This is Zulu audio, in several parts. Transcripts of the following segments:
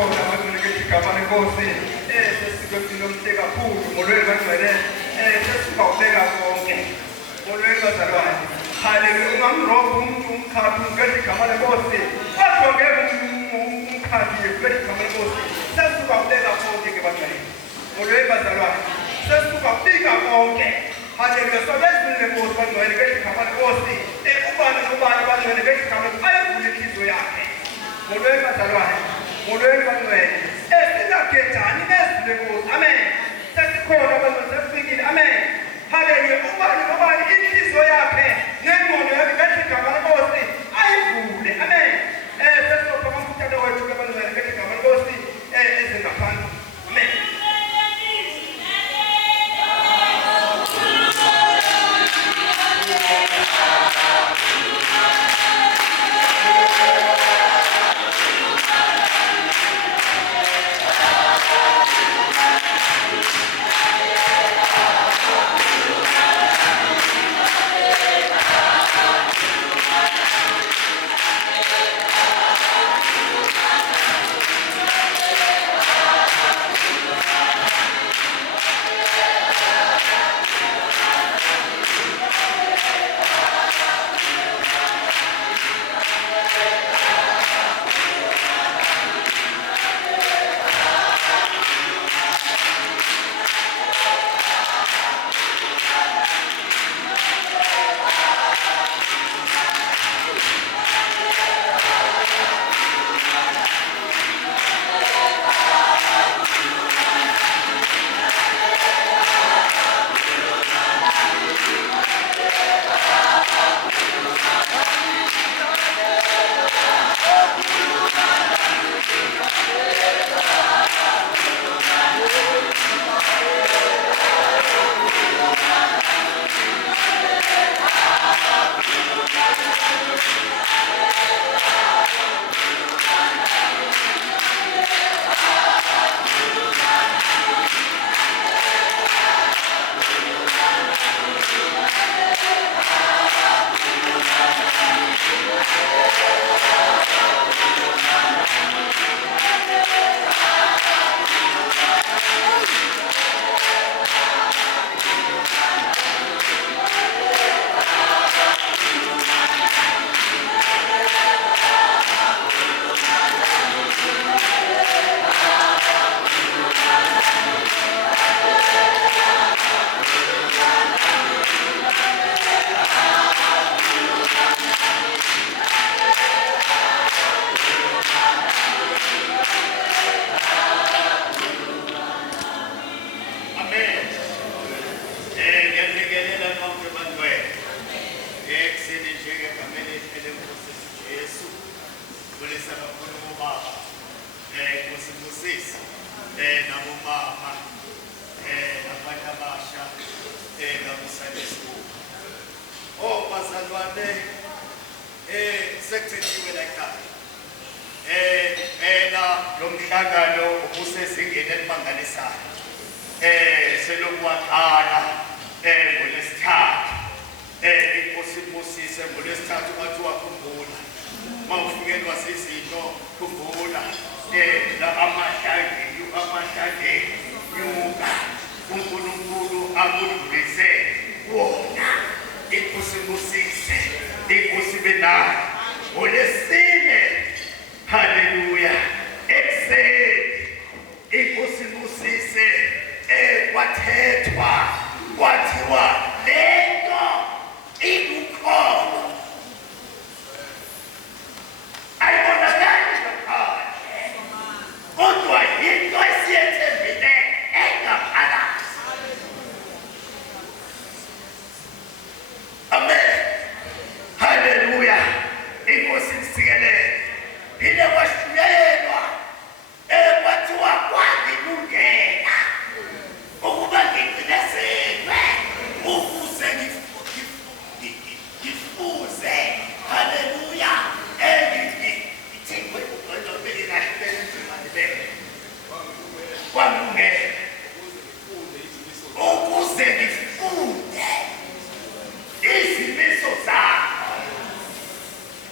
sesikhona abantwana igama lenkosi sesikwempilo omhle kakhulu molweni bangcwele sesingawubeka konke molweni bazalwane haleluya ungamrobha umuntu umkhaphi ngeli gama lenkosi kodwa ngeke umkhaphi ngeli gama lenkosi sesingawubeka konke ke bangcwele molweni bazalwane sesingawubika konke haleluya sobezile lenkosi bangcwele ngeli gama lenkosi ubani nobani bangcwele ngeli gama ayevula inhliziyo yakhe molweni bazalwane molweni bangcwele esingakhetani nezile nkosi amen sesikhona abantwana sesifikile amen haleluya ubani nobani inhliziyo yakhe nengqondo yakhe ngeli gama lenkosi ayivule amen sesizopha umthetho wethu abantwana ngeli gama lenkosi ezingaphansi amen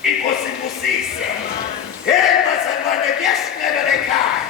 Inkosi ibusise. Hey bazalwane kuyasinceda lekhaya.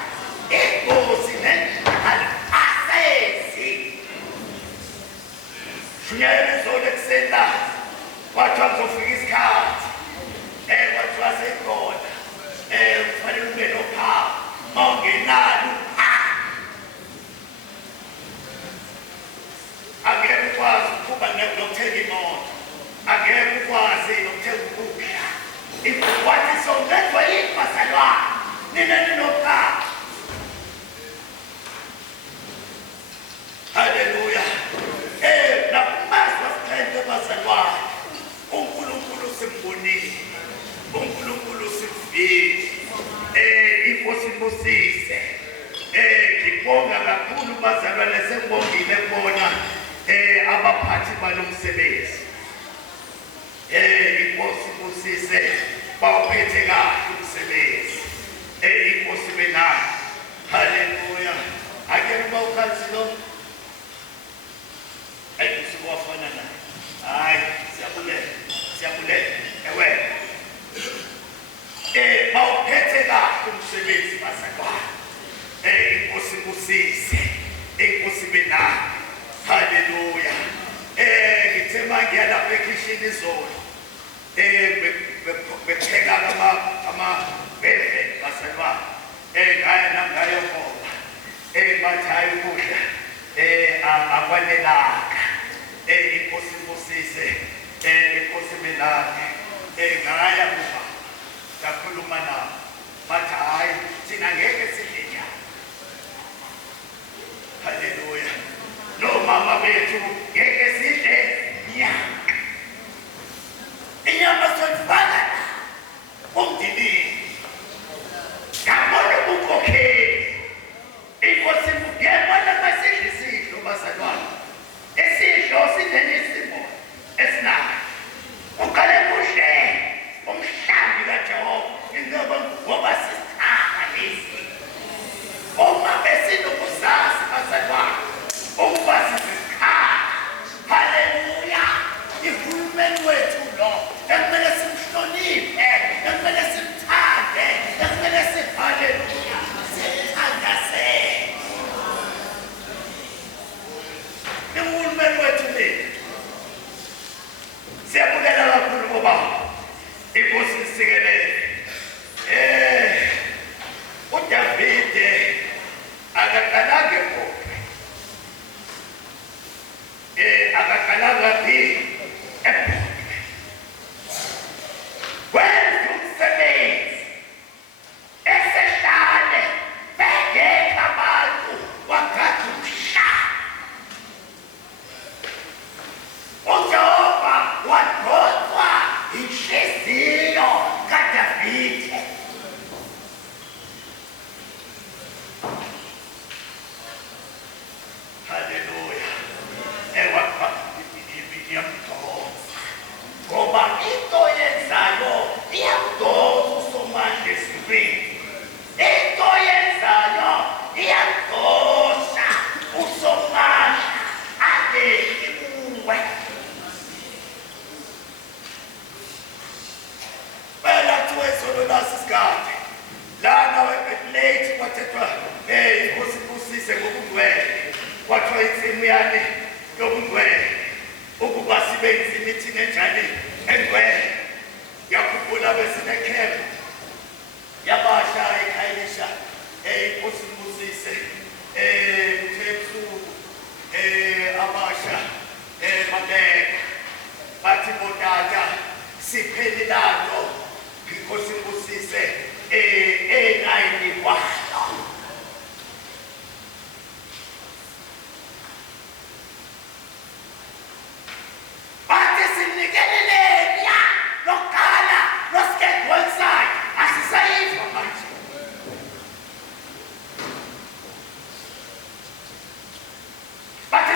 Busise. Ngibonga kakhulu bazalwane sengibongile kubona abaphathi balomsebenzi. Inkosi Busise bawuphethe kahle umsebenzi. Inkosi benani. Haleluya. Ake bawukhathi lo. Ayikusiwafana naye. Hayi, siyabulela. Ewe. Bawuphethe kahle umsebenzi bazalwane. Inkosi Busise. Inkosi benani. Haleluya. Ngithe manje lapha ekhishini izolo. Bepheka amabhele bazalwane. Ngaya nangayo ngoba. Bathi hayi ukudla. Akwanelanga. Inkosi Busise. Inkosi benani. Ngaya kuba. Kakhuluma nabo. Bathi hayi thina ngeke sidle nyama. Haleluya. No mama bethu ngeke sidle nyama. Inyama sonifaka umndilini. Ngabona ubukhokheli. Inkosi ngiyabona masidle isidlo bazalwane. Isidlo sinenisimo esinayo. Uqale kuhle umhlambi kaJehova ngoba sisithanga lesi. Uma besinokuzazi bazalwane ukuba sisithanga. Haleluya. Ihulumeni wethu lo ekumele simhloniphe, ekumele simthande, ekumele haleluya sithandase. Ihulumeni wethu le siyabukela kakhulu ngoba inkosi isikelele. uDavide akaqalanga eGobe. Akaqalanga phi eGobe. Wenza umsebenzi esehlane bengekho abantu wakhathi umhlaba. uJehova wadonswa inhliziyo kaDavide. Haleluya. Iyamdonsa ngoba into yenzayo iyamdonsa uSomandla esifeni. Into yenzayo iyamdonsa uSomandla angeki kuwe. Phela kuthiwa izolo lasisikade lana late kwathethwa inkosi Busise ngokungcwele. Kwathiwa insimu yami yobungcwele ukuba sibe insimu ithini enjani engcwele. Yakhumbula besinekhempa yabasha eKhayisha inkosi Busise uThepsu abasha Mabeka bathi bodata sipheli lato inkosi Busise enayinikwalo. Bathi sinikeleleni ya lokala losked one side asisayiva manje. Bathi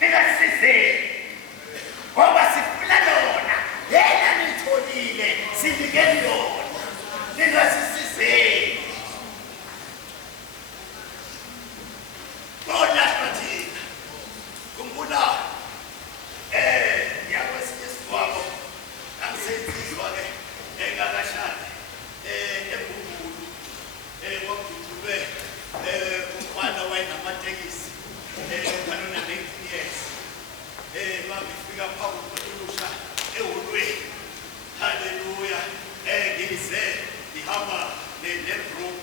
ningasizeni ngoba sifuna lona yena nitholile sinikeni lona. Ningasisizeni bona bathina kumbula yakwesinye isibwabo angisenziswa-ke engakashadi eBhungulu kwagujulwe umfana wayenamatekisi kanona 19 years. Mangifika phambi kokulusha eholweni. Haleluya. Ngize ngihamba negroup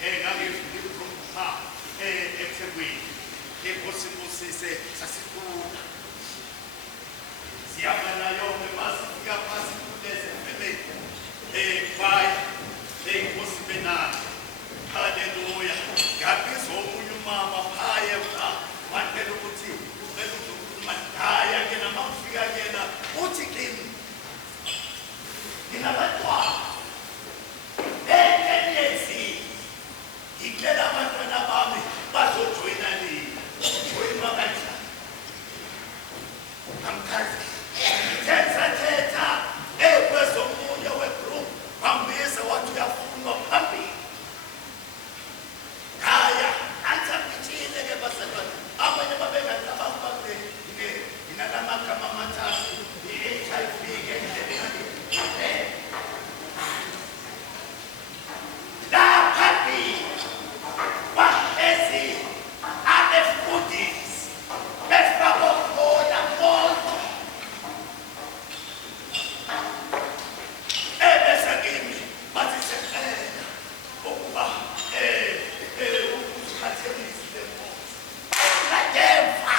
ngangivula igroup eThekwini. Inkosi Busise sasikhula. Siyaba nayo masifika phasi kuleze family. Bye. Inkosi benani. Haleluya. Ngaphizo omunye umama phaya wantela ukuthi uvela ukukhuluma ngaya kena mangifika kena uthi kimi nginabantwana ukuba ukuziphathelise le nkosi ngagemva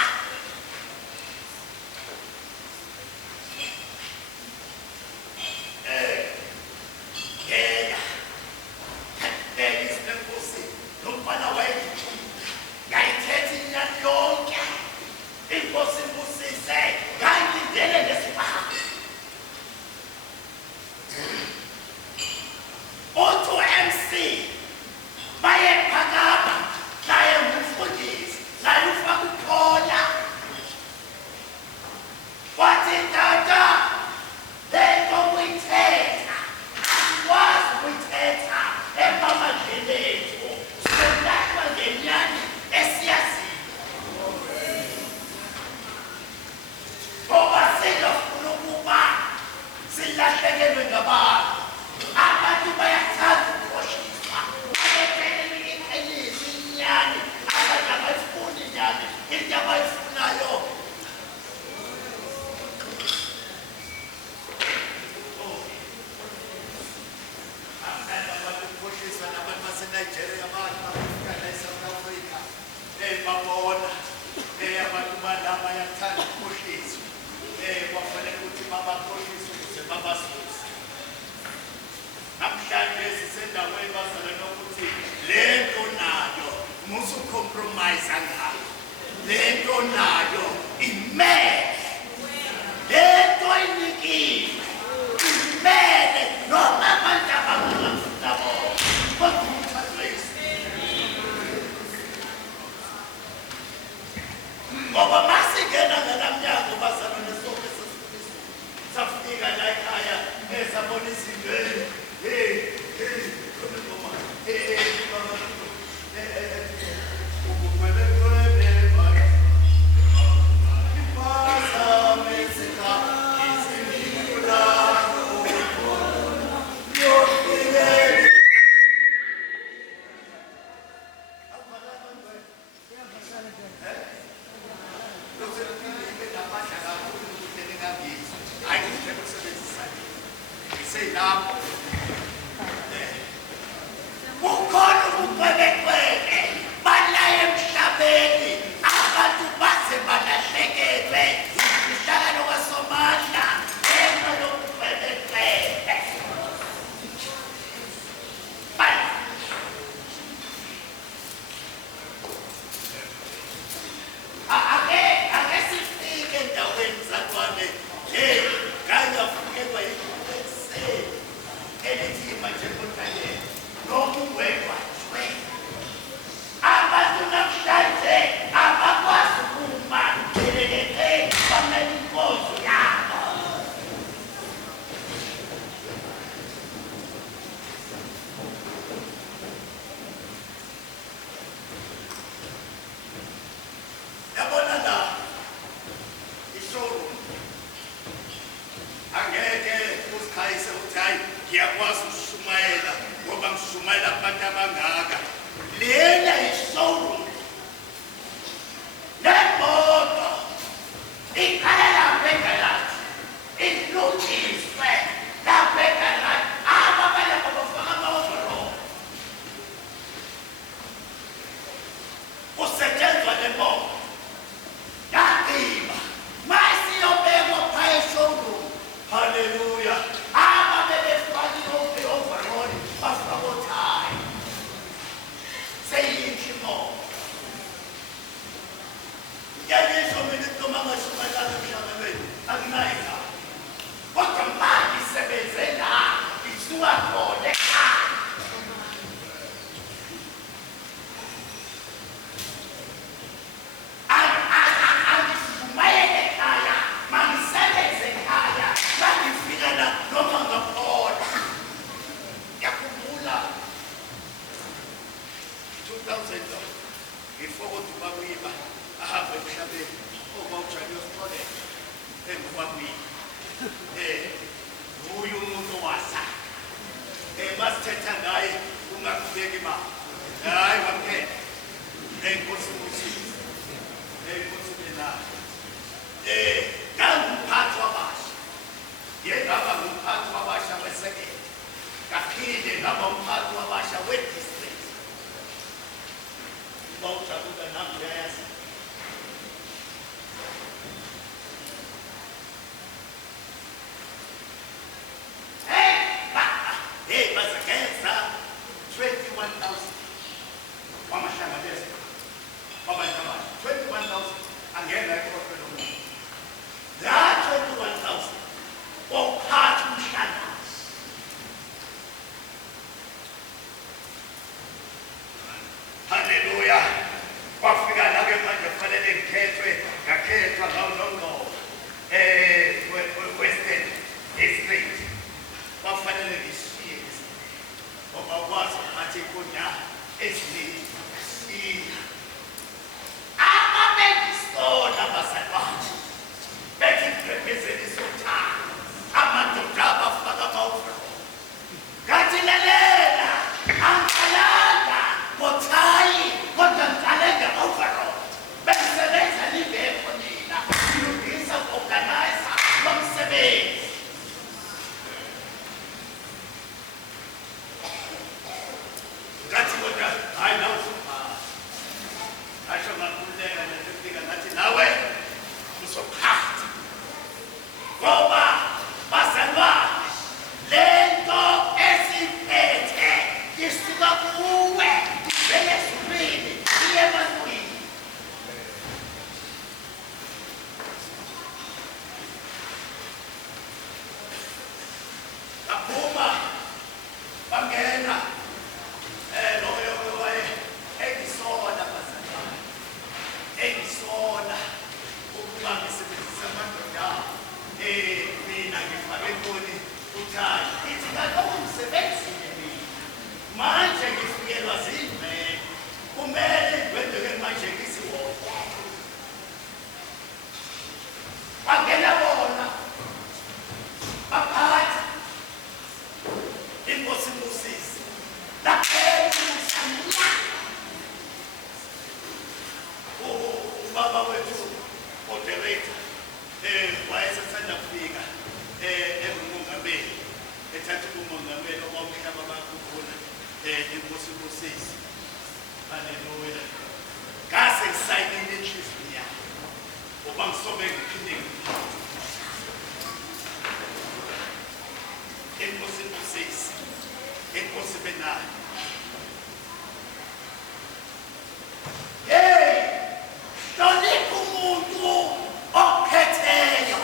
Ngaba umphathi wabasha we-district bawujabuka nami uyayazi. Hey, bazageza 21,000 wamashangabeza wabantabana 21,000 angena ekhokelo lomuntu. La 21,000 wawuphatha umhlangazi. Haleluya. Kwafika la-ke manje kufanele ngakhethwa ngawunongo Western District. Kwafanele ngishiye ngoba ukwazi ukuphatha inkundla eziningi siya. Ababengisola abazalwane bethi ngibhebhezela isothana amadoda abafaka amawufuro. Ngathi lalela angicalanga ngothayi kodwa ngicalenge amawufuro. Bengisebenza ningekho nina ngilungisa uku-organizer lo msebenzi. Ngathi kodwa hayi nawe usuphatha. Ngasho ngakhululeka nje ngifika ngathi nawe uzophatha. Ngoba bazalwane lento esiphethe isuka kuwe ivele ezulwini iye ebantwini. Baphuma bangena loyo engisona bazalwane engisona ukuba ngisebenzisa amadoda mina ngifake ntoni uthanda ithi kaloku ngisebenzile mina manje ngifikelwa zimeko kumele ngwendeke manje ngisiwona. Bangena bona baphatha inkosi Moses laphela umshana. Ubaba wethu moderator wayesasanda kufika engumongameli ethatha umongameli okwamhlaba bakukhona inkosi Moses. Haleluya. Ngase ngisayinile inhliziyo yami ngoba ngisobe ngiphinde ngiphathe inkosi Moses inkosi Benaya. Hlonipha umuntu ophetheyo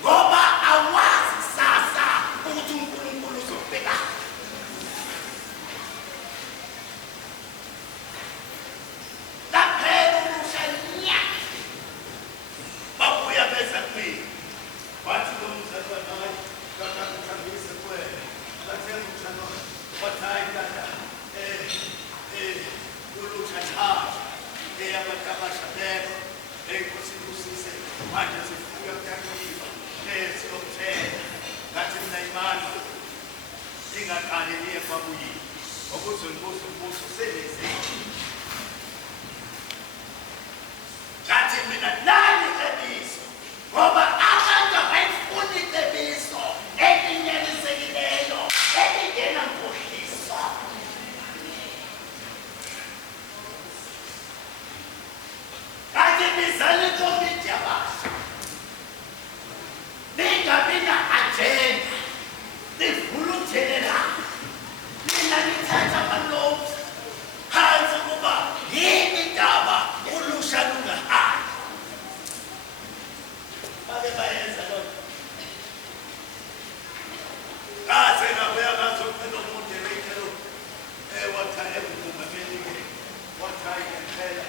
ngoba awazi sasa ukuthi uNkulunkulu uzobheka. Laphela ulusha babuya beza kimi bathi lo mzalwane hayi ngakakuthambise kuwena bathi ngumthano wathayi tata ulusha thatha eyabakabasha beko enkosi Lusise manje sifika kuyakuyiba siyokuthela ngathi mina imani ingaqali niye kwabuyini ukuze umbuso selezile. Ngathi mina nani cebiso ngoba abantu abayifuni cebiso elinyelisekileyo elingena nkohliso. Ngathi bizale komiti yabasha ningabi na-agenda nivuluthelela mina nithatha amanothi phansi kuba yini indaba ulusha lungahambi. Bake bayenza loo ngaze ngabuya ngazocela umoderate wathayi engumongameli-ke wathayi ngempela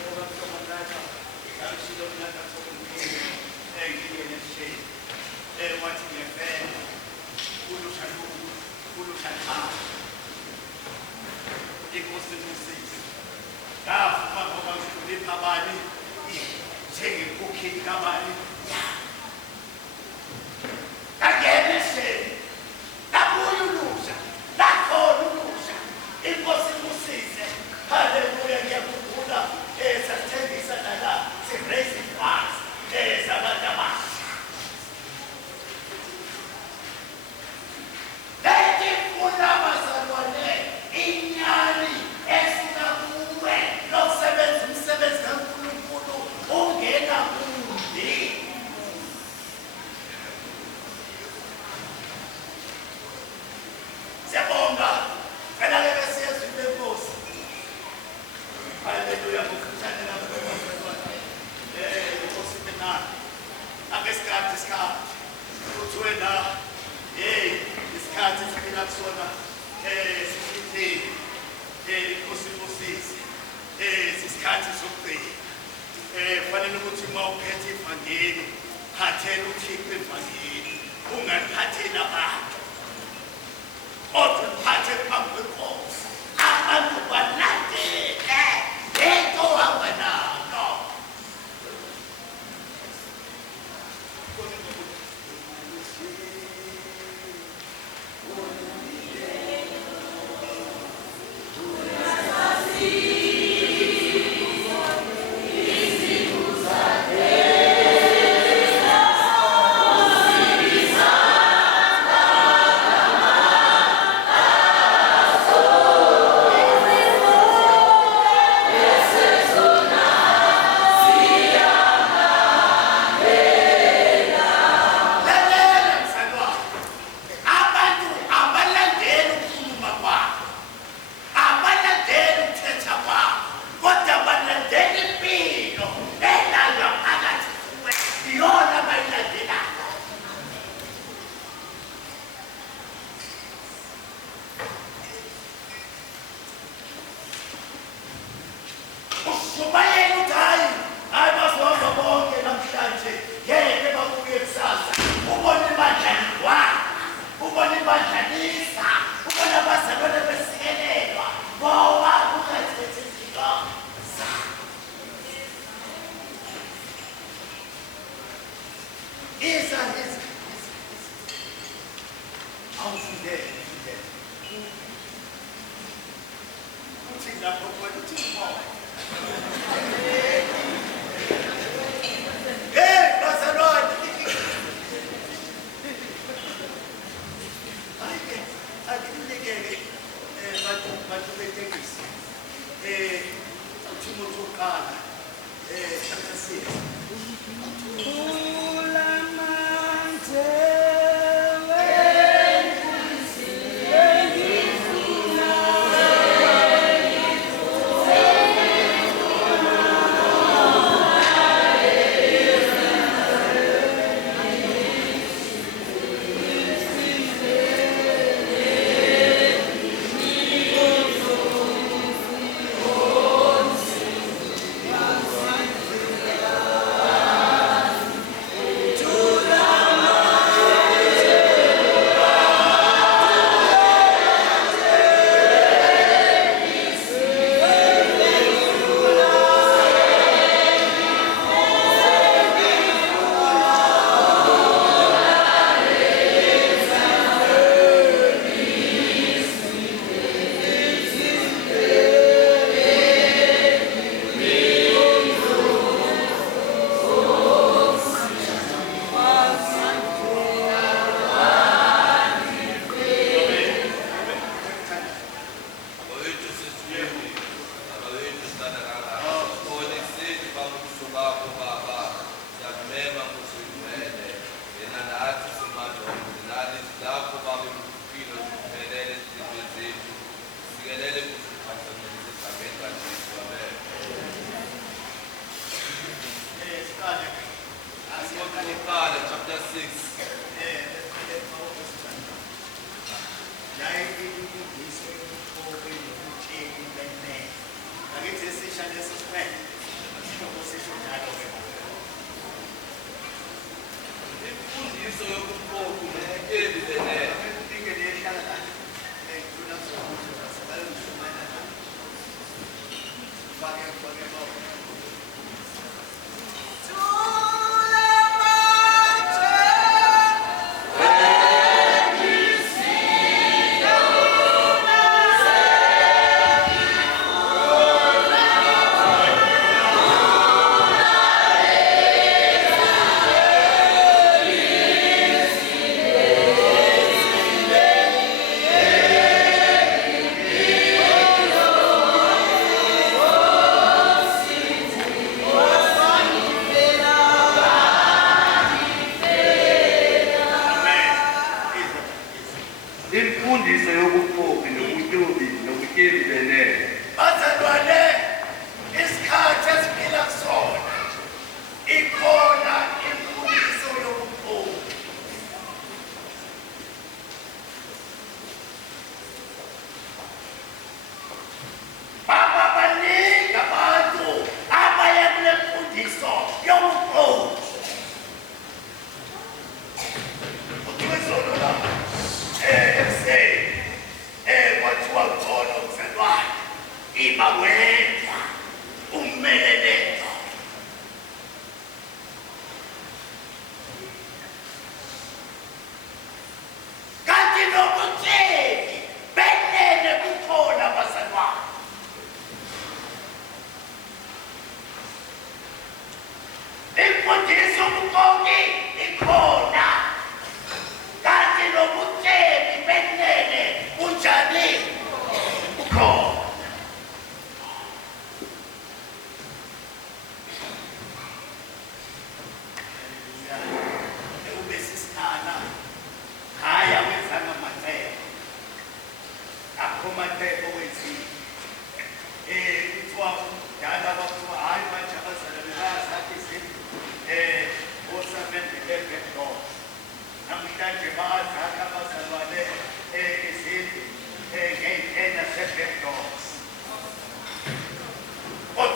ngobakusomanatha ngangishilo mnatha sokumini ngiye nesheni wathi ngempela ulusha thatha inkosi Moses. Ngafuma ngoba ngihlonipha abani njengekhokheli kabani ngangena esheni labuya ulusha lakhona ulusha inkosi Musise. Haleluya. Ngiyakhumbula sasithengisa nala si-raise funds zabantu abasha. Lethi funa bazalwane inyani esuka kuwe Batshela uThixo evangeli ungaphatheli abantu kodwa uphathe phambi kwenkosi abantu balandele lento ohamba nayo.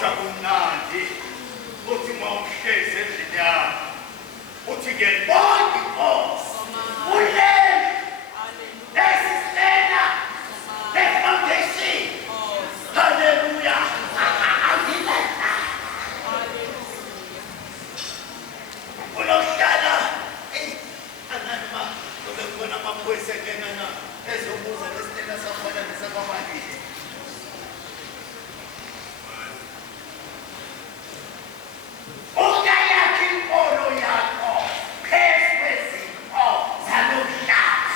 kodwa kumnandi uthi mawuhlezi endlini yami uthi ngiyayibonga inkosi ule lesisena lefoundation haleluya unohlala ananima lobe khona amaphoyisa kenana ezobuza lesitena sakhona nesakwabalile ungayakhi inkolo yakho phezu kwezipho zalomhlaba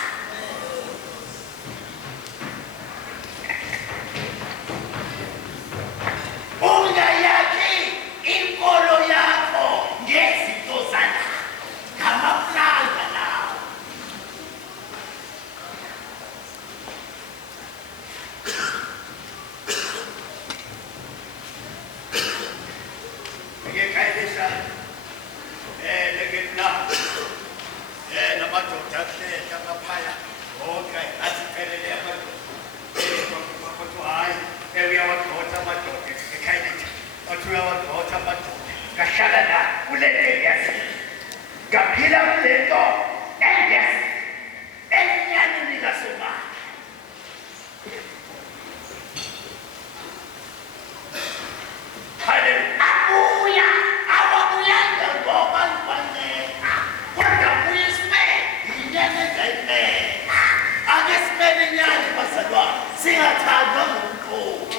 ungayakhi inkolo yakho ngezinto zala ngamaplanga lawo ngiyekayisha lekena namadoda ahleka amaphaya wonke asiphelele amadoda kodwa hayi uyawadota amadoda ekhayelitsha wathi uyawadota amadoda ngahlala la kule nto ngaphila kule nto enyanini kasomali abuya awabuyanga ngoba ngibandeka kodwa buye simele inyanga engayimela ake simele inyanga bazalwane singathandwa ngumqobo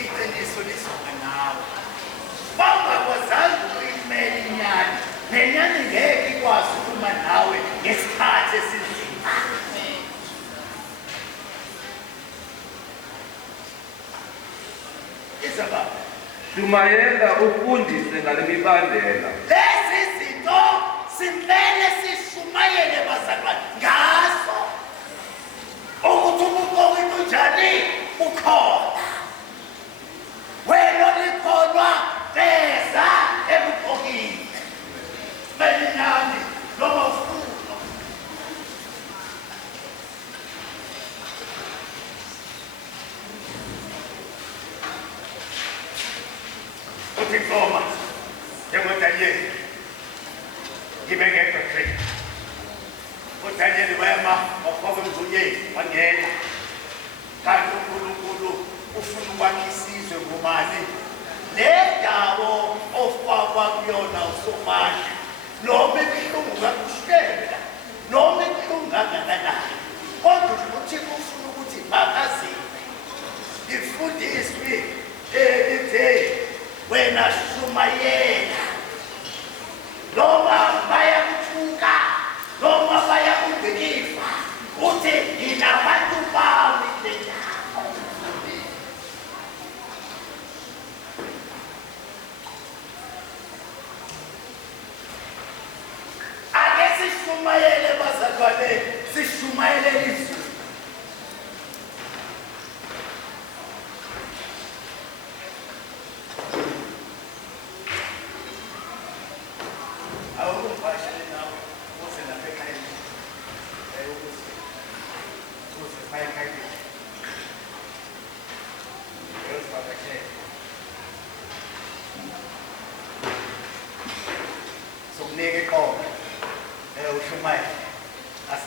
iqiniso lizoba nawe bangakwazanga ukuyimela inyani nenyani ngeke ikwazi ukuma nawe ngesikhathi esinzima izaba Shumayela ufundise ngale mibandela. lezi zinto simele sishumayele bazalwane ngaso ukuthi ubuqobo bunjani ukhona wena likholwa beza ebuqokini belinyani noma ufuno uthi Nkomo njengoDanyeli ngibengekho tree uDanyeli wema wakhona emzulweni wangena kanti uNkulunkulu ufuna ukwakha isizwe ngobani le ndawo ofakwa kuyona uSomandla noma ibuhlungu kakushela noma ibuhlungu kangakanani kodwa uThixo ufuna ukuthi bakaziwe ifundiswe elithe wena shumayela noma bayakuthuka noma bayakubhikifa uthi nginabantu bami le ndawo ake sishumayele bazalwane sishumayele izwi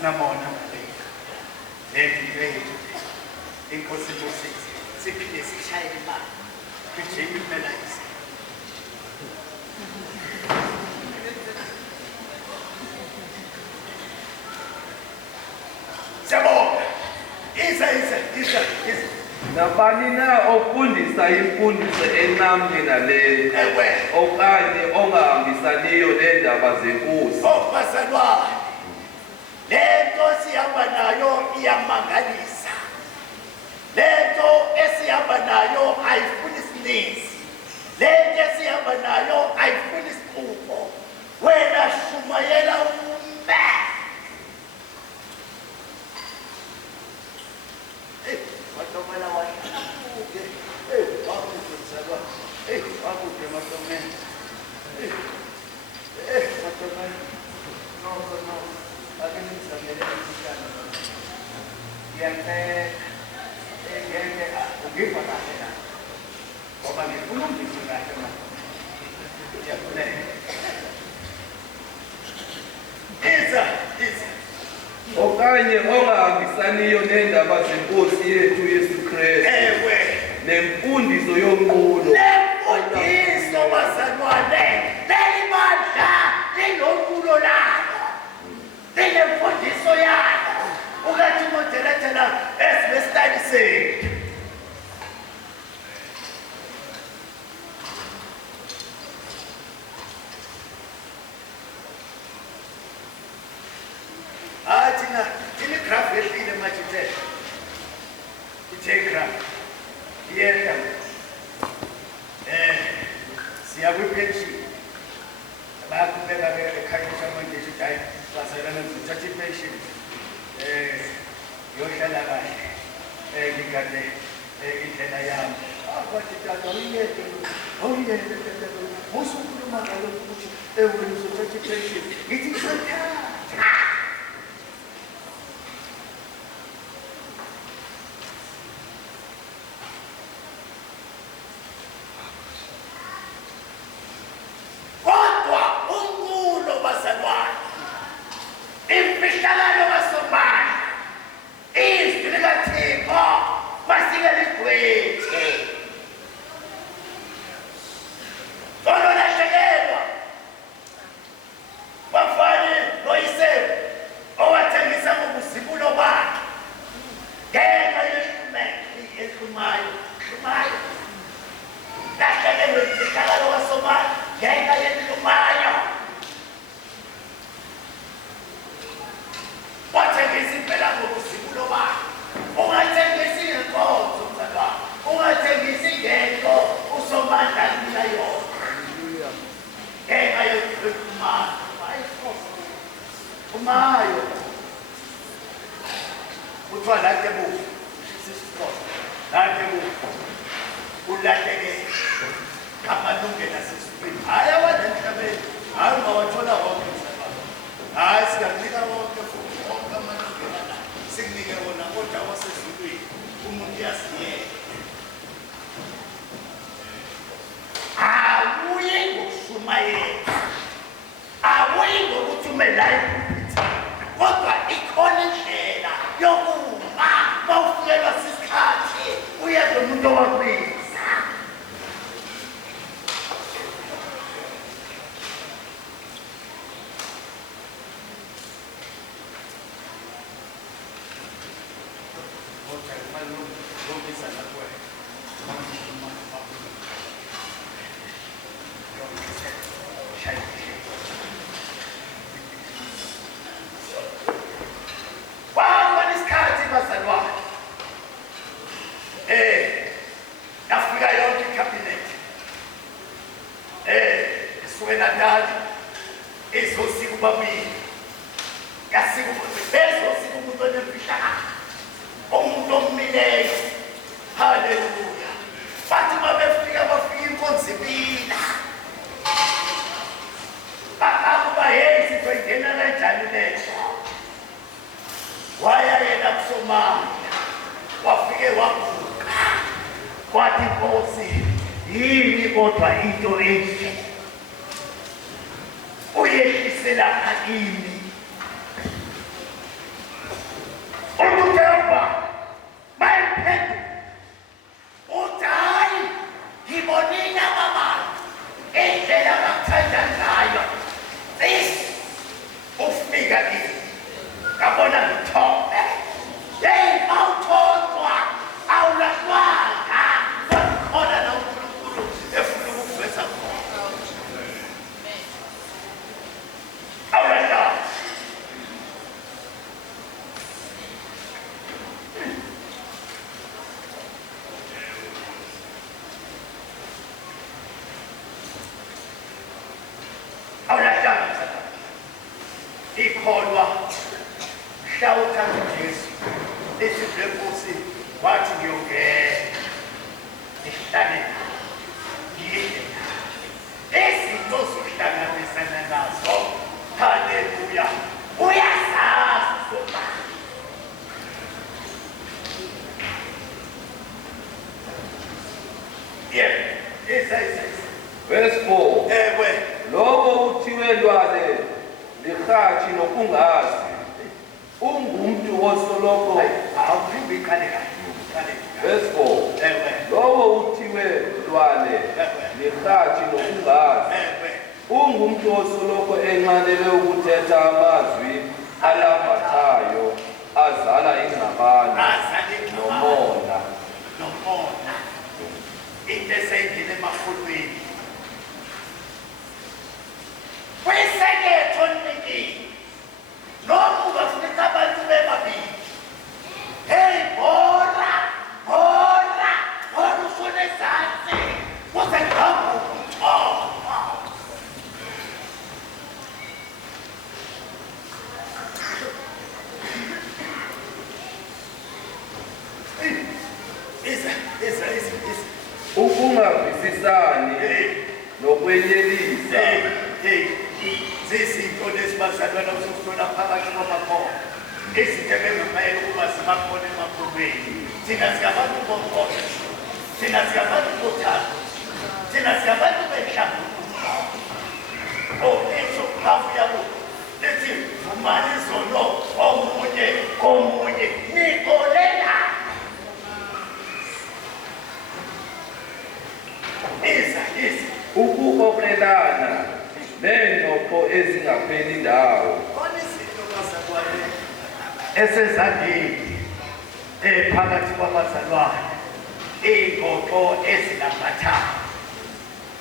asinamona le inkosi Moses siphinde sishayele imali kujeni impela isi siyabonga isa Nabani na ofundisa imfundiso enqamle nale okanye ongahambisaniyo neendaba zenkosi bazalwane lento esihamba nayo iyamangalisa, lento esihamba nayo ayifuni isininzi, lento esihamba nayo ayifuni isixubo. Wena shumayela umbe. Matomela wakuke, wakuke mzalwa, wakuke matomela, matomela, no, akini mzamele mzikana, yante, ugifa kahle na, ngoba ngifuna ungizwe kahle manje, uyafuneka. Iza. okanye ongahambisaniyo neendaba zenkosi yethu Yesu Kristu Ewe. nemfundiso yonqulo Nemfundiso bazalwane, lelibandla linonqulo lalo, linemfundiso yalo. Ukathi moderatela esibestadi sethu. Thina graph yehlile manje ithe graph iyehla siya kwi-pension bayakubeka ekhanyisa manje ukuthi hayi bazelana ngithatha i-pension yohlala kahle ngigade indlela yami bathi tata awuyeke musukhuluma ngalokhu ukuthi wena uzothatha i-pension ngithi ngizothatha. All right, ikholwa mhla uthatha uJesu isizwe Nkosi wathi ngiyongena ihlale ngiyile izinto zohlanganisana nazo haleluya uyazazi soba Verse 4. ewe Lobo uthiwe lwane lihathi nokungazi. Ungumuntu osoloko. awuphinde iqale kahle Verse 4. ewe Lobo uthiwe lwane lihathi nokungazi. ewe Ungumuntu osoloko enqanele ukuthetha amazwi alambathayo azala ingxabano azale nomona. nomona into eseyingene emakhulwini kwiseketho ninikile noma ungafuneka abantu bebabili hey bora ufune ezantsi kuze ngabukuthoma isa Ukungavisisani nokwenyelisa. zizinto lesibazalwana uzokuthola phakathi kwamakhono izinto ebengamayela ukuba zibakhona emakhulwini thina singabantu bonkolo thina singabantu bothando thina singabantu benhlabulo olisho phafu yabo lethi vumani izono komunye nikolelana isa Ukuhoxelana nengxoxo ezingapheli ndawo. khona izinto bazalwane esezandleni phakathi kwabazalwane iy'ngxoxo ezinambathayo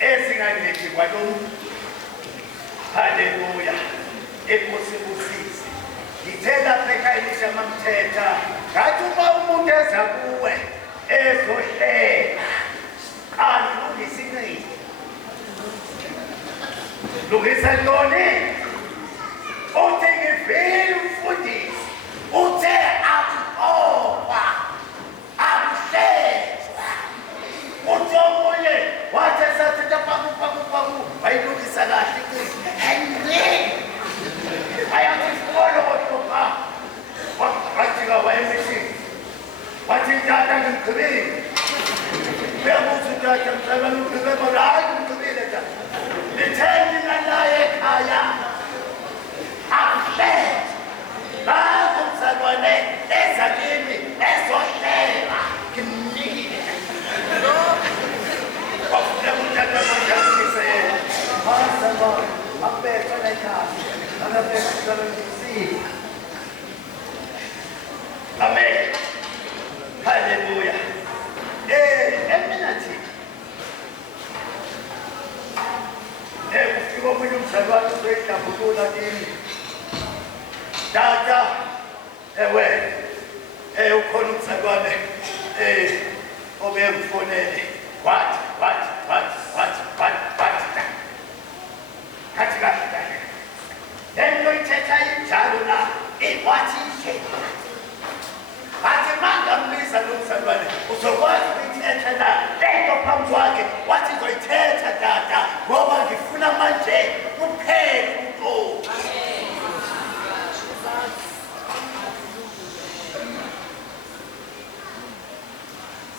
ezingancedi kwalo muntu haleluya enkosi busisi ngithe lapha ekhayeni shamamthetha ngathi uma umuntu eza kuwe ezohlela alungisa inqindi lungisa ntoni uthe ngivile umfundisi uthe akuqokwa akuhlezwa uthi omunye wathi esathetha paku wayilungisa kahle inqindi ayathi isikolo kodwa wajika wayemishini wathi tata ngimgqibile uyabuza utata mhlabani ugqibe bona hayi ngimgqibile tata litheni nanaye ekhaya akuhleza nazo mzalwane ezakini ezohlela ngimnikile wafuneka utata manjazise yena mazalwane abetha nekhaya anabetha salondisile amen haleluya eminathi kufika omunye umzalwane usehlambulula kini tata ewe ukhona umzalwane obemfonele wathi kathi kahle lento ithetha injalo na wathi ishe athi mangambiza lo mzalwane uzokwazi ukuyithetha na lento phambi kwakhe wathi zoyithetha tata ngoba ngifuna manje kuphele uNkosi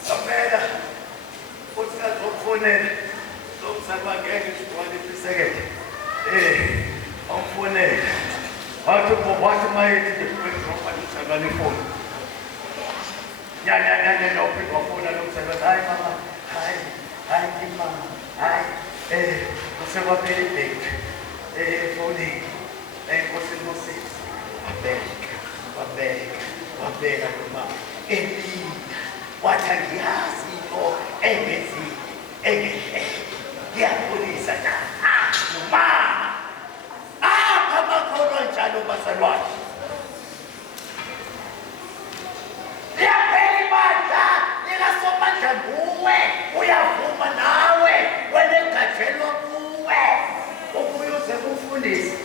Samela uthi azokufonela lo mzalwane ngeke ngigcwale isekethe awufonele wathi mayethi ngikwenza umzalwane ifoni no phindwafuna lo msebenzi hayi mama hayi mama hayi usekwaphela idate efonini enkosi Moses wabeka lo mama empini wathi angiyazi into engehle ngiyapholisa mama apha amakholwa njalo bazalwane Somandla nguwe uyavuma nawe wena egajelwa kuwe ukuze ufundise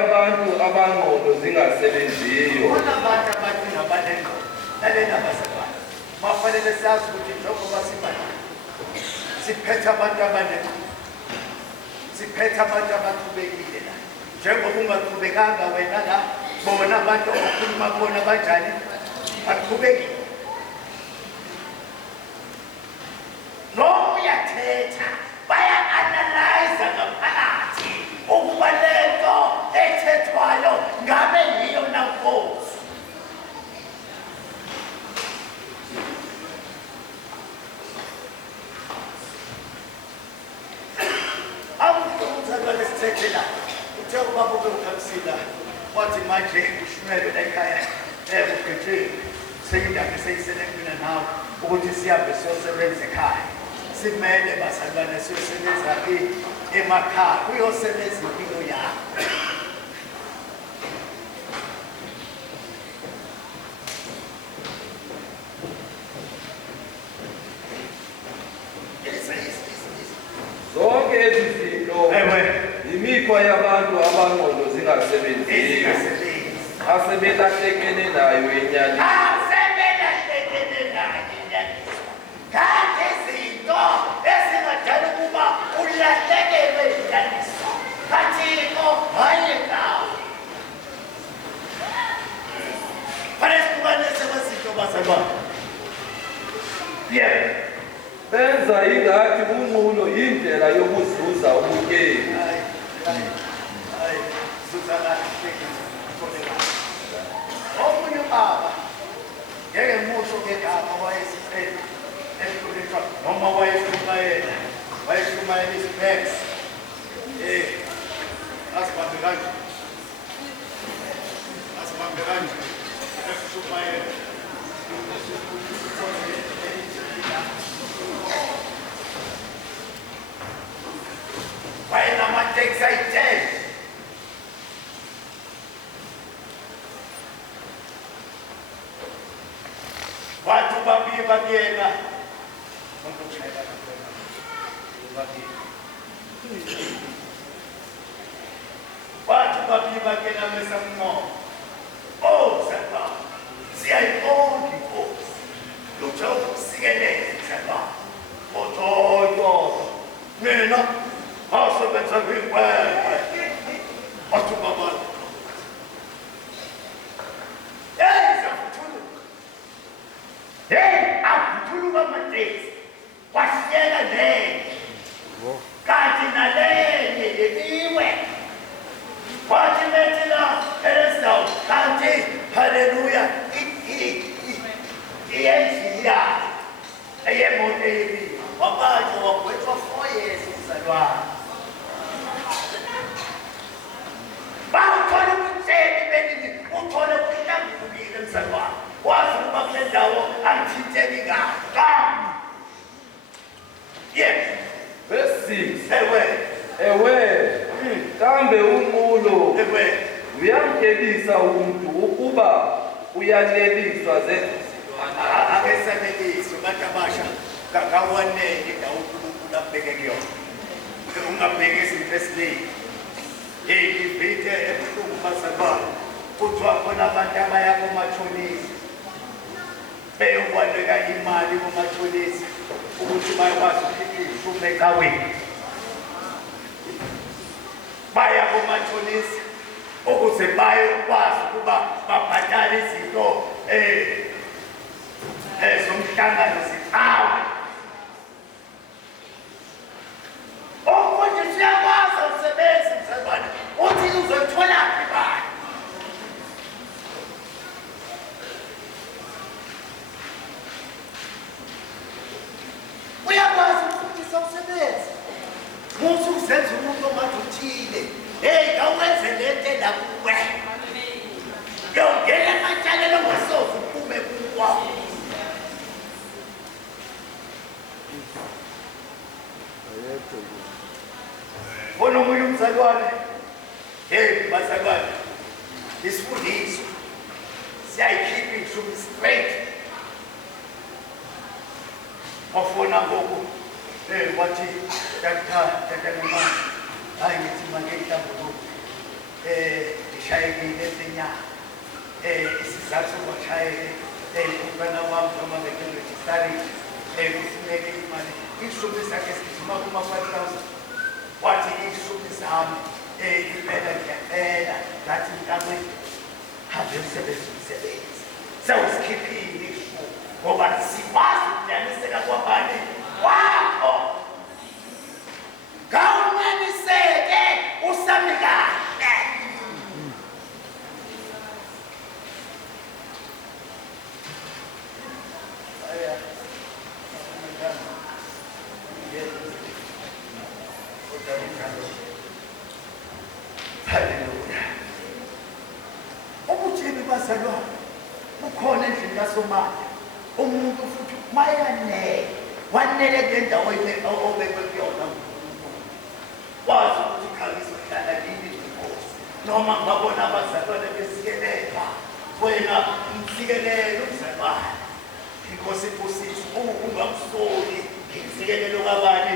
yabantu abangqondo zingasebenziyo. Khona abantu abathi ngabanengqondo nalena bazalwane. Mafanele sazi ukuthi njengoba sibantu siphethe abantu abanengqondo. Siphethe abantu abathubekile la. Njengoba ungaqhubekanga wena la, bona abantu abakhuluma bona banjani? Baqhubekile. Noma uyathetha, baya-analyze ngaphakathi ukuba lento ethethwayo ngabe yiyo na Nkosi. Awuzalwane sithethe la, uthe ubaba ube ukhamisile wathi manje ushumele la ekhaya ugejile seyindaba eseyisele mina nawe ukuthi sihambe siyosebenza ekhaya. Simele bazalwane siyosebenza emakhaya, uyosebenza impilo yakho. Zonke izinto imikhwa yabantu abangqondo zingasebenziyo. Asebelahlekene nayo enyani. Kanti izinto ezingadala ukuba ulahlekelwe yinyaniso kathiko hayi ngawo. Fanele sikubanise kwezinto bazalwane. Yebo. Benza ingathi unqulo indlela yokuzuza ubutyebi. Hayi, Suzana hlekisa khona. Omunye ubaba ngeke musho ngegama wayesicela ehluleka noma wayeshumayela isipex. Asibambe kanje. Eshumayela. Wayenamateksi ayi-10. Wathi ubabika kuyena wathi ubabika kuyena mesamnqomo. Zalwa, siyayibonga inkosi Lutho ukusikeleza zalwa. Otoyo mina asebenza ngikwenye wathi ubaba avuthuluka amateksi wasiyela lenye kanti nalenye yeliwe wathi lethina elesidawu kanti haleluya iyenziya eyemoto eyebiwe wabanjwa wagwetshwa 4 years umzalwane. Bawuthola ubutsheni benini uthole kuhlambulukile mzalwane. Wazi ukuba kule ndawo angithinteni kahle. Yes. Verse 6. Ewe. Kambe unqulo Ewe. uyamkelisa umuntu ukuba uyaleliswa zezizilwane. Akesaneliswe bantu abasha kawanele ndawo uNkulunkulu abheke kuyona. Ungabheki izinto eziningi. Ngivithe ebuhlungu bazalwane. Kuthiwa khona abantu abaya komatshonisi beyokwaleka imali komatshonisi ukuthi bayakwazi ukukhipha ishumi ecaweni. Baya komatshonisi ukuze bayokwazi ukuba babhadale izinto zomhlangano zicawe. Okunye siyakwazi umsebenzi mzalwane uthi uzotholaphi imali. Uyakwazi ukufundisa umsebenzi. Musu uzenza umuntu ongathi uthile. Kawenze lento lakuwe. Yongena amatshalelo ngosofu uphume kuwa. Bona omunye umzalwane. Bazalwane. Isifundiso. Siyayikhipha ishumi straight. Wafuna ngoku wathi tatanoma hayi ngithi manje ihlambuluko ishayekile ezinyanga isizathu sokushayeka umfana wami noma bekunrejistarishe kufuneke imali ishumi sakhe sigijima kuma-5,000 wathi ishumi sami impela ngiyacela ngathi mntakwethu hambe umsebenzi sewusikhiphile ishu ngoba sikwazi ukunyaniseka kwabani wakho ngawunyaniseke usami kahle Hallelujah. Ubutsheni bazalwane bukhona endlini kaSomali. Umuntu futhi mayanele wanele kule ndawo obekwe kuyona. Wazi ukuthi ikhangisa uhlala lini inkosi. Noma ngabona abazalwane besikelelwa wena umsikelelo umzalwane. Inkosi iphusisi ungamsoli ngisikelelo kabani.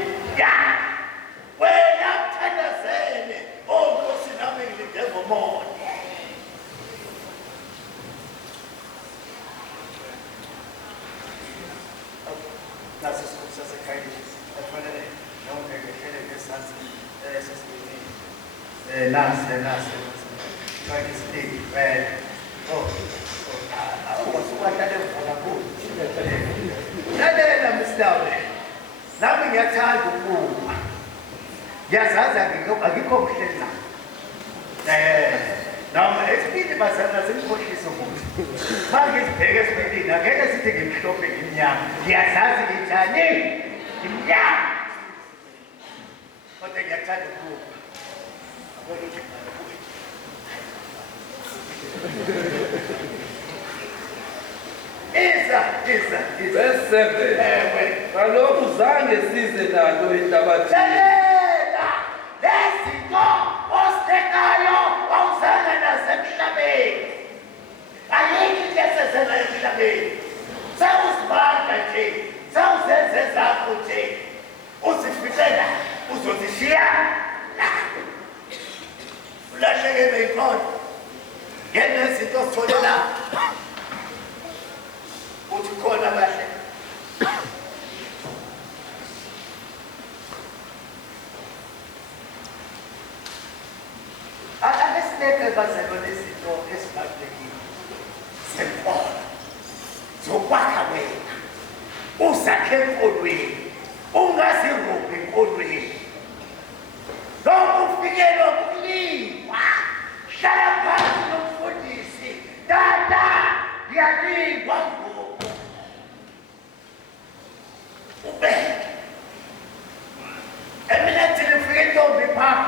Wena mthandazele onkosi nami ngilinde ngomona. Nasi isikhathi sasekhayeni afanele nonke ngehlele ngesansi sesibili nasi try to stay well awusukwatale mfana kulo lalela mstawe nami ngiyathanda ukuba ngiyazazi akikho mhleli na noma esibili bazana simkhohlisa ukuthi mangizibheke esibili ngeke sithi ngimhlophe ngimnyama ngiyazazi njani ngimnyama kodwa ngiyathanda ukuba Verse 7. Kaloku zange size nalo enhlabathini. Lezinto osithekayo awuzange nasemhlabeni. Ayikho into esezela emhlabeni. Sewuzibanda nje, sewuzenze zakho nje. Uzifikela, uzozishiya la. Ulahlekelwe yinkolo. Ngenezinto osithole la. Uthi khona bahle. Abesineke bazalwane izinto ezibalulekile zenkolo zokwakha wena uzakhe enkolweni ungazirubhi enkolweni lokhu ufikelwa kuliwa hlala phansi nomfundisi tata ngiyalikwa ngoku ubeke eminethini ufike intombi phaa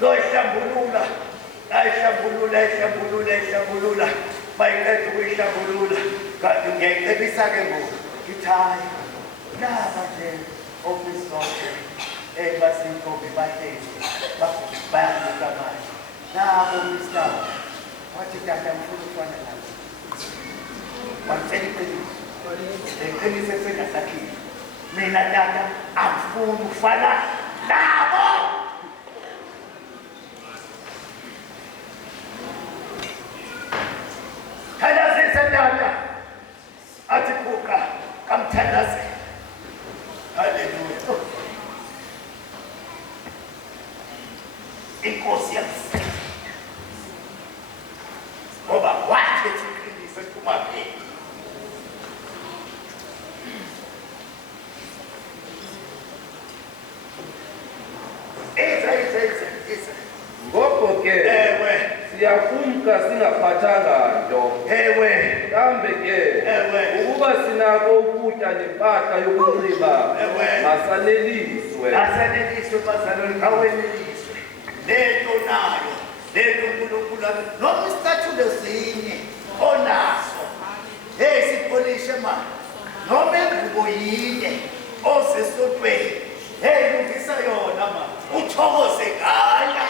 ayihlambulula bayiqeda ukuyihlambulula kanti ngiyayicebisa-ke ngoku ngithi hayi laba nje omisonke basintombi bahlezi bayanuka manje nabo mistawo wathi tata ngifuna ukufana nabo wamtshela iqiniso esengasakhile mina tata angifuni ukufana nabo. Tata athi buka kamthandaze. Hallelujah. Inkosi yamsela ngoba wakhetha iqiniso kumaphi. Ngoko ke siyafumka singaphathanga nto. Kambe ke ukuba sinako ukutya nempahla yokunxiba masaneliswe bazalwane kaweneliswe lento nayo lento uNkulunkulu noma isicathulo ezinye onaso sipolishe manje noma ingubo yinde osesontweni lungisa yona ma uthokoze ngaya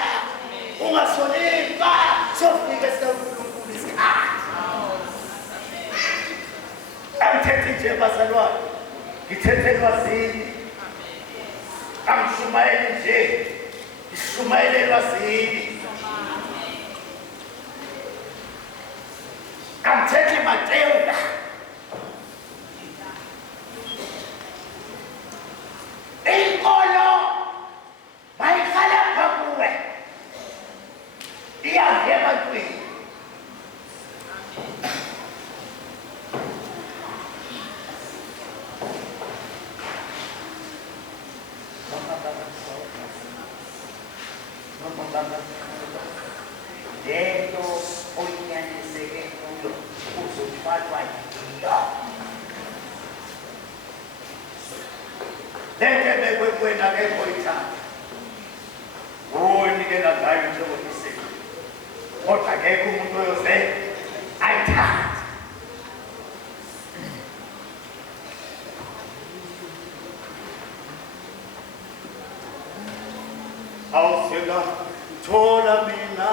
ungasonika sofika sikuNkulunkulu isikhathi. Angithethe nje bazalwane ngithethe elwazini angishumayeli nje ishumayelelwa zini kamthethi Mateyu la inkolo bayikhala phakuwe iyavuya ebantwini lento oyinyanyiseke kuyo uzothwalwa yiyo lento ebekwe kuwena akekho oyithanda onikela ngayo njengomisindo kodwa akekho umuntu oyoze ayithande awusela thola mina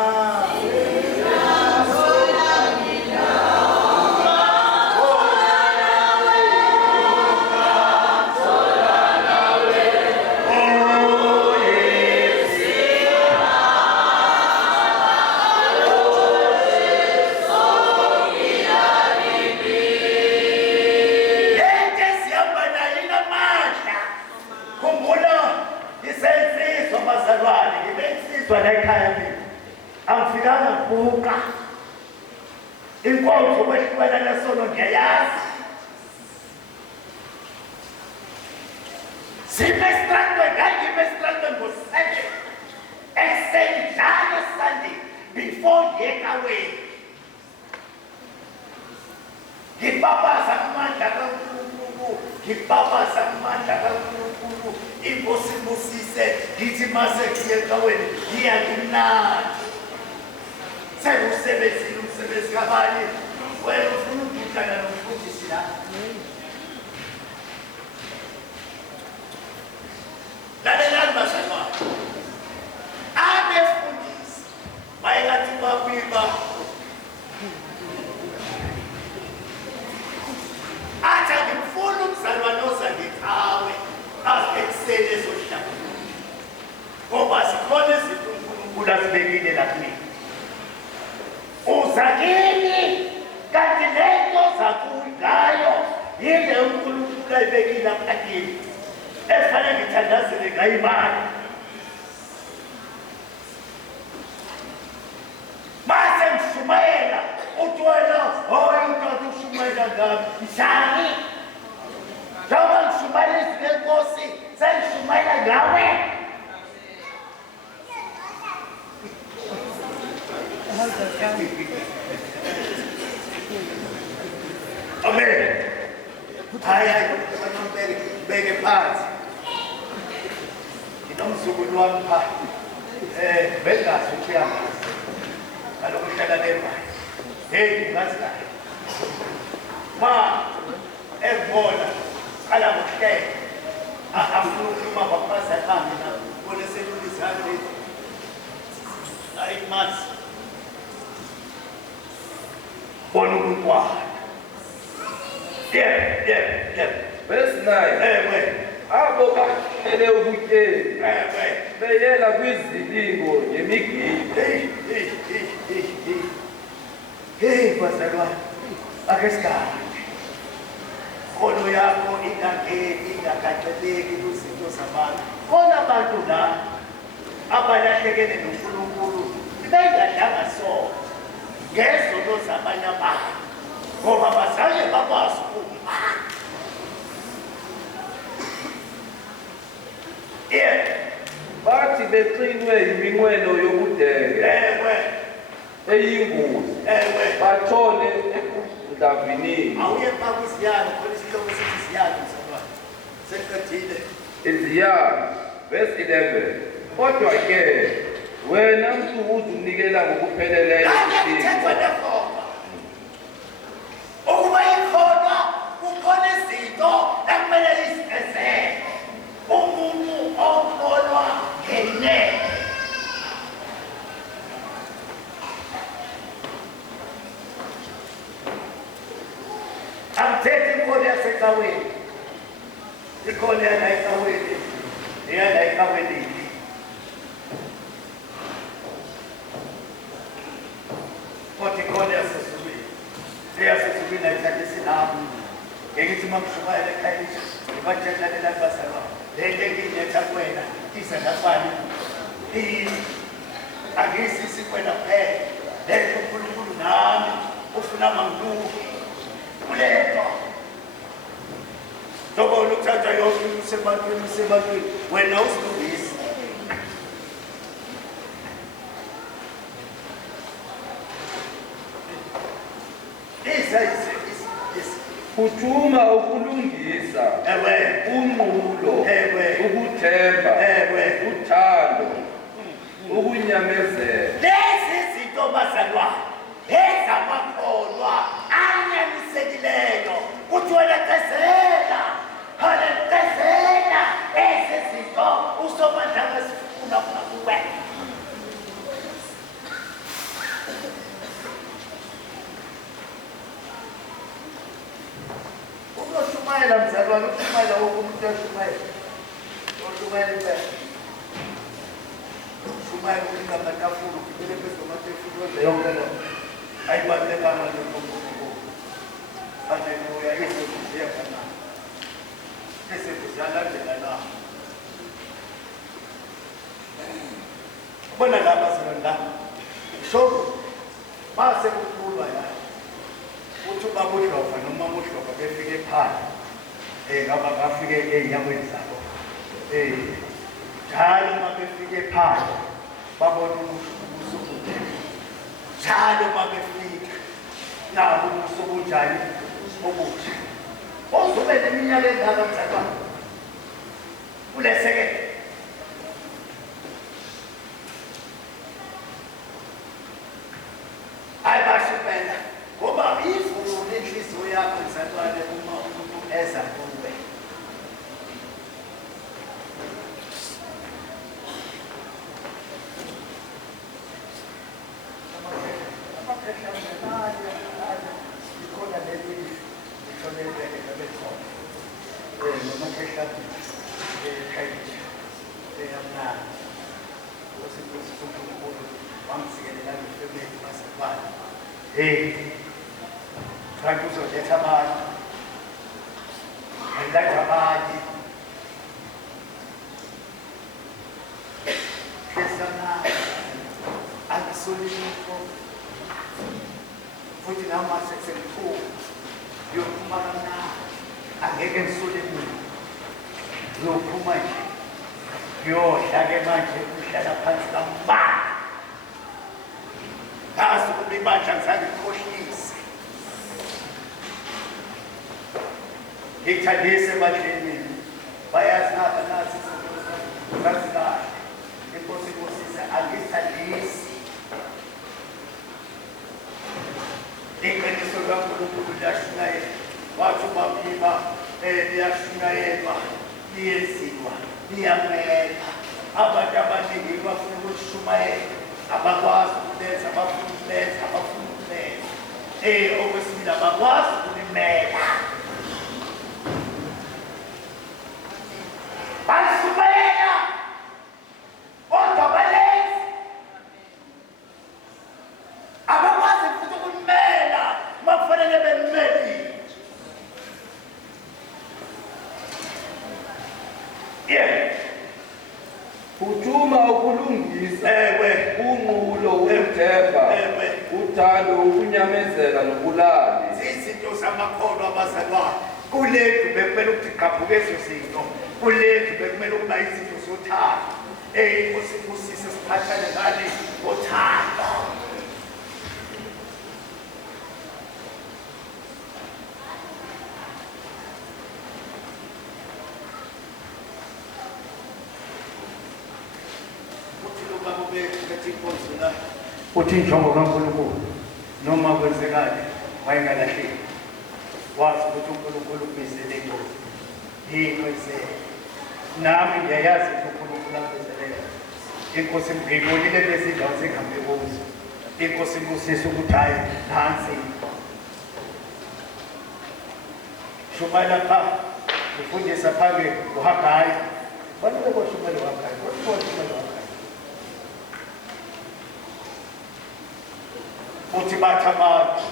angifikanga kuka inkonzo kwehlukana nasono ngiyayazi ngangime-Strandwen ngo-7 ekuseni njalo Sunday before ngiyekaweni ngibabaza kumandla kaNkulunkulu inkosi ibusise ngithi mase ngiye ekaweni ngiyangimnandi sengusebenzile umsebenzi kabani wena ufuna ukudlana nomfundisi la lalelani bazalwane abefundisi bayekathi babiba athi angimfuna umzalwane ozangithawe aze ekuseni ezohlala ngoba zikhona izinto uNkulunkulu azibekile la kumina uza kimi kanti lento zakungayo yile uNkulunkulu ayibekile apha kimi efanele ngithandazele ngayo imali mase ngishumayela uthi wena ukade ushumayela ngami njani njengoba ngishumayela izwi lenkosi sengishumayela ngawe amen hayi beke phansi nginomzukulu wami pha bengazi ukuthi uyamazi kaloku uhlala nemali hey ngazi kahle ma ebona qala ngokuhleka afuna ukukhuluma kwaphasa kambi na ubone selulizane lezi ayimazi bona ukunkwana Verse 9. Abo bahlele ubutyeni beyela kwizilingo yemigidi. Hey bazalwane akesikade nkolo yakho ingakacebeki kuzinto zabantu khona abantu la abalahlekene noNkulunkulu bengadlanga sona ngezono zabanye abantu ngoba bazange bakwazi ukuba bathi bexinwe yiminqweno yobudenge eyingozi batshone ekudlavinini. awuye phaa kwiziyalo khona isihloko sithi iziyalo mzalwane seliqedile iziyalo verse 11 kodwa ke wena mntu uzunikela ngokupheleleyo ngithethwa nekhona ukuba ikhona kukhona izinto ekumele izigezele umuntu okholwa ngenene amthethi inkolo yasecaweni ikhona yana ecaweni iyana ecawenini nami ngithi makushumayela ekhaya ibatshela basaba lento engiletha kuwena isa ngafani akisisi kwena phela lento uNkulunkulu nami ufuna mangiluke kuletho Toba ukuthatha yonke usebantwini wena usilungisa Kuthuma ukulungisa unqulo ukuthemba uthando ukunyamezela lezi zinto bazalwane ezamakholwa anyamisekileyo kuthi wena cezela cezela ezi zinto uSomandla ngesifuna kuwe Shumayela mzalwane ushumayela umuntu oshumayela impela shumayela ulinga amatafula ukubele phezu kwamatafula onke yonke lento ayibalulekanga lokho haleluya isebuziya kana isebuziyalandela na bona lapha sona so base kukhulwa yani uthi babuhlova noma buhlova befike phansi ngaba bafike ezinyamweni zabo njalo uma befike phansi babona ubuso bunjani njalo uma befika nabo ubuso bunjani obuhle ozobe neminyaka engaka mzalwane kuleseke ayibashipela ngoba ivulo lenhliziyo yakho mzalwane uma umuntu eza kuwe ikhona leli lithonele ngabekhona noma kehlathi ekhayitha eyamnana osikunkulu wamsikelela ngefemeli masebala kanti uzoletha abantu andatha abanye kesamnana angisolilutho futhi nami sekukhulu yophuma kamnandi angeke ngisole muntu yophuma nje yodla-ke manje uhlala phansi kamandi ngazi ukuba ibandla ngizange ngikhohlise ngithandise ebandleni bayazi ngapha nazi zazi kahle inkosi inkosise angisithandisi iqiniso likaNkulunkulu liyashunyayelwa wathi ubabima liyashunyayelwa liyenziwa liyamela abantu abaningi bafuna ukulishumayela abakwazi ukulenza abafuna ukulenza abafuna ukulenza okwesibili abakwazi ukulimela bashumayela kodwa balenzi abakwazi futhi ukulimela bafanele belimeli Kuthuma ukulungisa unqulo ukuthemba uthando ukunyamezela nobulali izinto zamakholwa abazalwane kulethu bekumele ukuthi gqabhuke ezo zinto kulethu bekumele ukuba izinto zothando inkosi inkosise siphathane ngale ngothando uthi injongo kaNkulunkulu noma kwenzekani wayengalahleki wazi ukuthi uNkulunkulu ubizele into isele nami ngiyayazi ukuthi uNkulunkulu abizelele inkosi ngiyibonile lezi ndawo zingahambe kuzo inkosi inkosisa ukuthi hayi nansi shumayela pha ngifundisa phambi uHagayi banike boshumayela uHagayi boshumayela uHagayi uthi bathi abantu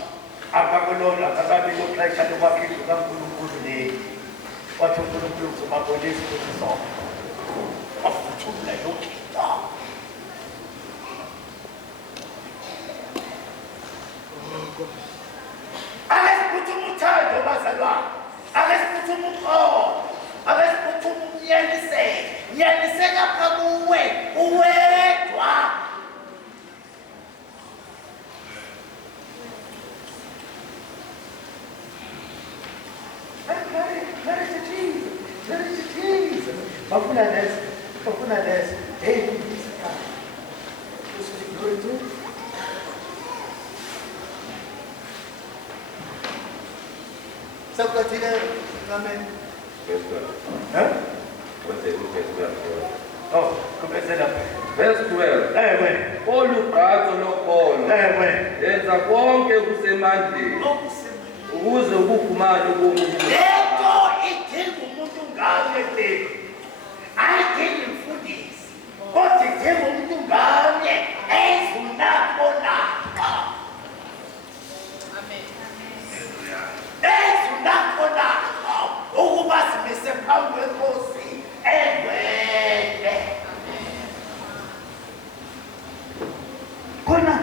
akakulona akakabi loxesha lokwakhiza ukaNkulunkulu le wathi uNkulunkulu uzobabonisa ukuthi sonke wafuthula yonke into. Akasiphuthuma uthando bazalwane, akasiphuthuma uqobo, akasiphuthuma unyaniseka phakuwe uwedwa. Glory to Jesus, glory to Jesus. Bafuna lezi, hey, glory to Jesus. Sakukathile amen. Huh? Oh, kuphezela. Verse 12. Ewe. Olugqatso lokholo yenza konke kusemandleni ukuze ubufumane ubomi lento idinga umuntu ngamnye le. Ayidingi imfundisi, kodwa idinga umuntu ngamnye ezunakho nakho. Amen. Ezunakho nakho ukuba simise phambi kwenkosi engcwele. Khona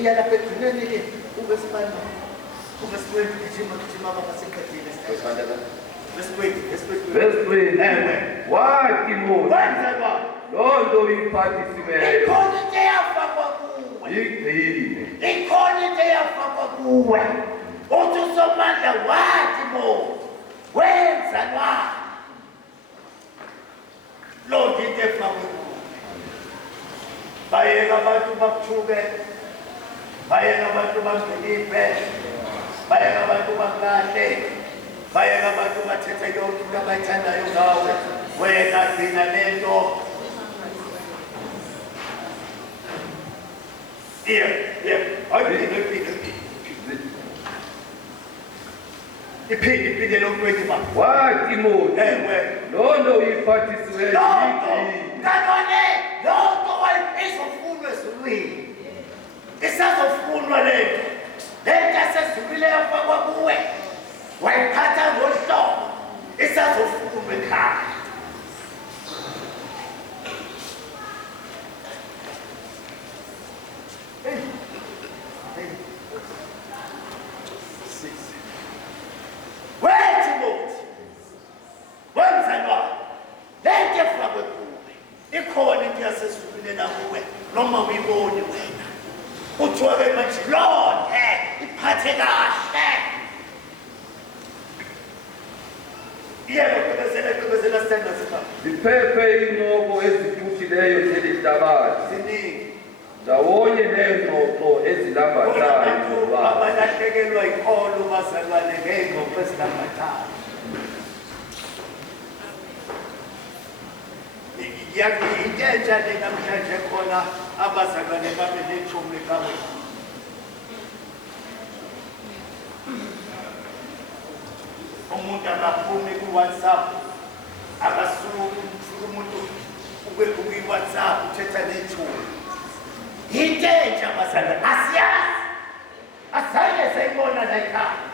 iyalapha egcineni ke ubesibani ubesibani gijima babaseqedile sithandana. Verse 20. Ewe. Wathi Mose, Wenzela loo nto uyiphathisileyo ikhona into eyafakwa kuwe. igcine. Ikhona into eyafakwa kuwe. Uthi uSomandla wathi Mose, wenza lwani? Loo nto into efakwe kuwe. Bayeka abantu bakuthuke, bayeka abantu bangiliphe, bayeka abantu bakahle, bayeka abantu bathethe yonke into abayithandayo ngawe. Wena gcina lento. Iphinde lo mfowethu ba. Wathi Mose, Ewe. loo nto uyiphathisileyo Lonto, igcine. kanone, lonto wayizofunwa ezulwini. Isazofunwa lento. Lento esezulwini yafakwa kuwe. Wayithatha ngohlobo. Isazofunwa ekhaya. Wethi Mose, wenzela lento efakwe kuwe. Ikhona into yasezulwini nakuwe noma uyiboni wena. Kuthiwa ke manje Lord, iphathe kahle. Yebo qhubezela sithanda sipha. Ziphephe iinqobo eziphuthileyo zeli hlabathi, Siningi. ndawonye neengxoxo ezilambathayo Abantu zolwazi. abalahlekelwa ikholo bazalwane ngey'ngxoxo ezilambathayo. Into entsha le namhlanje khona abazalwane babe nethumi kawena. Umuntu akaphumi ku-WhatsApp, akasuki umuntu ukwi-WhatsApp uthetha nethumi. Into entsha bazalwane, asiyazi, asizange sayibona la ekhaya.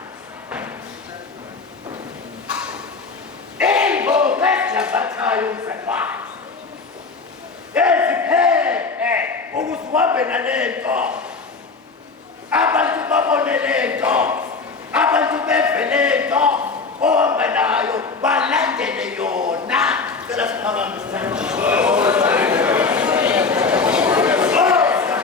Iy'ngxoxo ezilambathayo umzalwane. Eziphephe ukuthi uhambe nalento, abantu babone lento, abantu beve lento ohamba nayo.